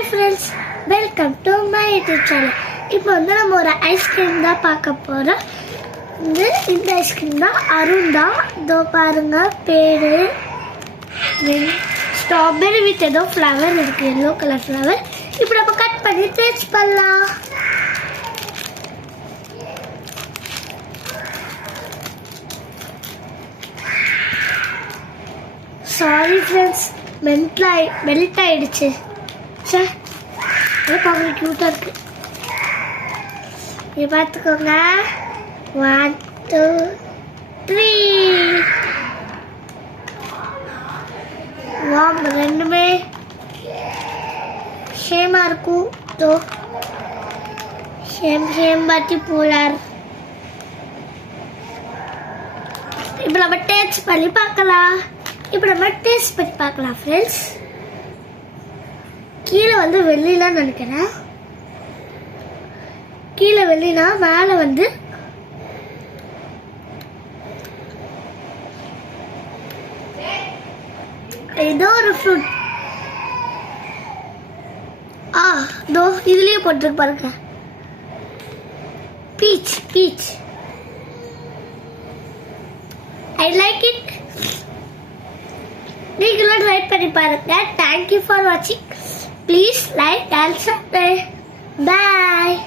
Hi friends, welcome to my YouTube channel. இப்போ வந்து நம்ம ஒரு ஐஸ்கிரீம் தான் பார்க்க போகிறோம். இந்த ஐஸ்கிரீம் தான் அருண் தான். இதோ பாருங்க, பேரு ஸ்ட்ராபெரி வித் ஏதோ ஃப்ளவர் இருக்குது, எல்லோ கலர் ஃப்ளவர். இப்போ நம்ம கட் பண்ணி டேஸ்ட் பண்ணலாம். சாரி ஃப்ரெண்ட்ஸ், மெல்ட் ஆயிடுச்சு. சார் பார்க்க க்யூட்டாக இருக்கு. இது பார்த்துக்கோங்க. 1 2 3 வாம், ரெண்டுமே சேமாக இருக்கும். तो சேம் பாட்டி போலார். இப்போ நம்ம டேஸ்ட் பண்ணி பார்க்கலாம். ஃப்ரெண்ட்ஸ், கீழே வந்து வெள்ளிலாம் நினைக்கிறேன். கீழே வெள்ளினா மேலே வந்து ஏதோ ஒரு ஃப்ரூட். இதோ இதுலயே போட்டுருக்கு பாருங்க, பீச். I like it. நீங்களும் ட்ரை பண்ணி பாருங்க. தேங்க்யூ ஃபார் வாட்சிங். Please like and subscribe. Bye.